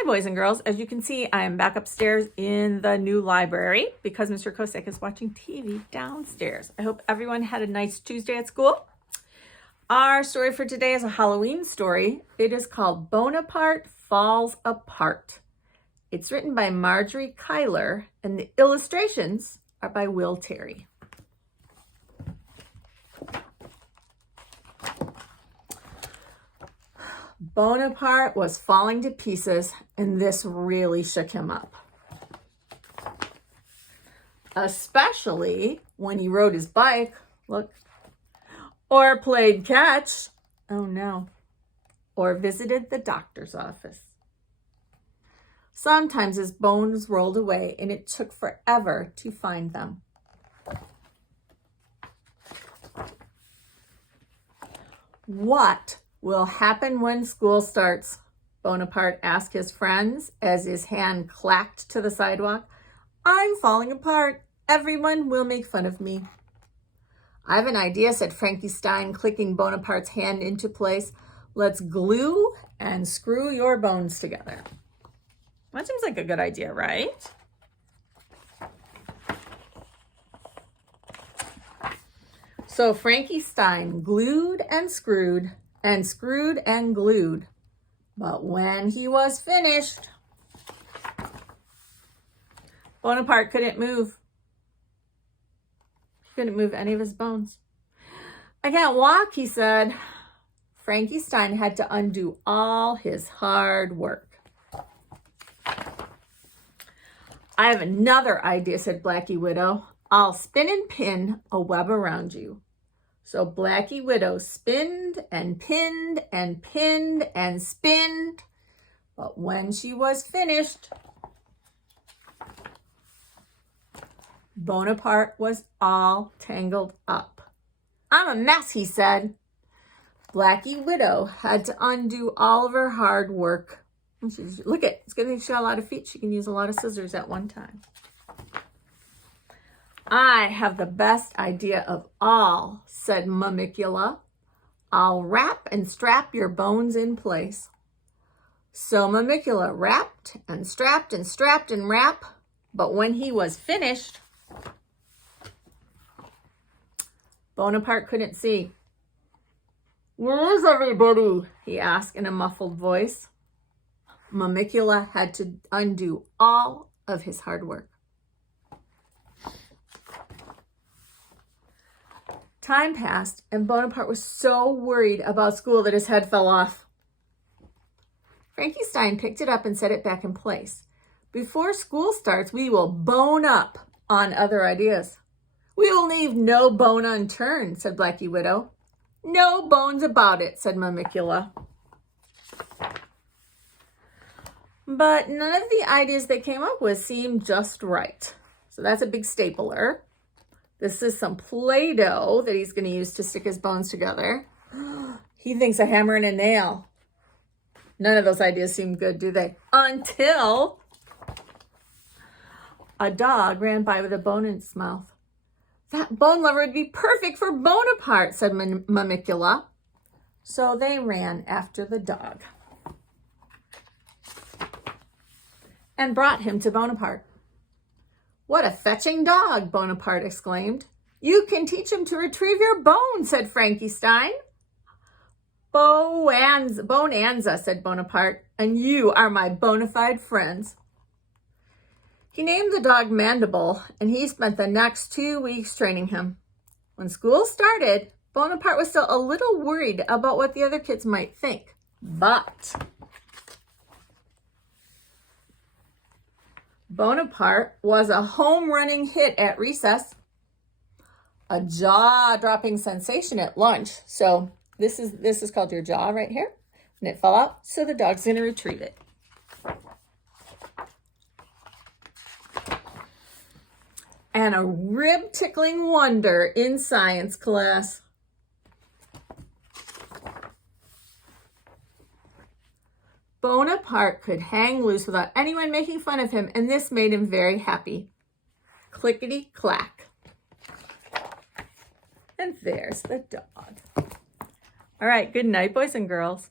Hi, boys and girls. As you can see, I am back upstairs in the new library because Mr. Kosek is watching TV downstairs. I hope everyone had a nice Tuesday at school. Our story for today is a Halloween story. It is called Bonaparte Falls Apart. It's written by Marjorie Kyler, and the illustrations are by Will Terry. Bonaparte was falling to pieces, and this really shook him up. Especially when he rode his bike, look, or played catch, oh no, or visited the doctor's office. Sometimes his bones rolled away, and it took forever to find them. What will happen when school starts? Bonaparte asked his friends as his hand clacked to the sidewalk. I'm falling apart. Everyone will make fun of me. I have an idea, said Frankie Stein, clicking Bonaparte's hand into place. Let's glue and screw your bones together. That seems like a good idea, right? So Frankie Stein glued and screwed and screwed and glued. But when he was finished, Bonaparte couldn't move. He couldn't move any of his bones. I can't walk, he said. Frankie Stein had to undo all his hard work. I have another idea, said Blackie Widow. I'll spin and pin a web around you. So Blackie Widow spinned and pinned and pinned and spinned. But when she was finished, Bonaparte was all tangled up. I'm a mess, he said. Blackie Widow had to undo all of her hard work. Look at, it's going to show a lot of feet. She can use a lot of scissors at one time. I have the best idea of all, said Mamicula. I'll wrap and strap your bones in place. So Mamicula wrapped and strapped and strapped and wrapped, but when he was finished, Bonaparte couldn't see. Where is everybody? He asked in a muffled voice. Mamicula had to undo all of his hard work. Time passed, and Bonaparte was so worried about school that his head fell off. Frankie Stein picked it up and set it back in place. Before school starts, we will bone up on other ideas. We will leave no bone unturned, said Blackie Widow. No bones about it, said Mamicula. But none of the ideas they came up with seemed just right. So that's a big stapler. This is some Play-Doh that he's going to use to stick his bones together. He thinks a hammer and a nail. None of those ideas seem good, do they? Until a dog ran by with a bone in its mouth. That bone lover would be perfect for Bonaparte, said Mamicula. So they ran after the dog and brought him to Bonaparte. What a fetching dog, Bonaparte exclaimed. You can teach him to retrieve your bones, said Frankie Stein. Bonanza, said Bonaparte, and you are my bona fide friends. He named the dog Mandible, and he spent the next 2 weeks training him. When school started, Bonaparte was still a little worried about what the other kids might think, but Bonaparte was a home-running hit at recess, a jaw-dropping sensation at lunch. So this is called your jaw right here, and it fell out, so the dog's going to retrieve it. And a rib-tickling wonder in science class. Bonaparte could hang loose without anyone making fun of him, and this made him very happy. Clickety-clack. And there's the dog. All right, good night, boys and girls.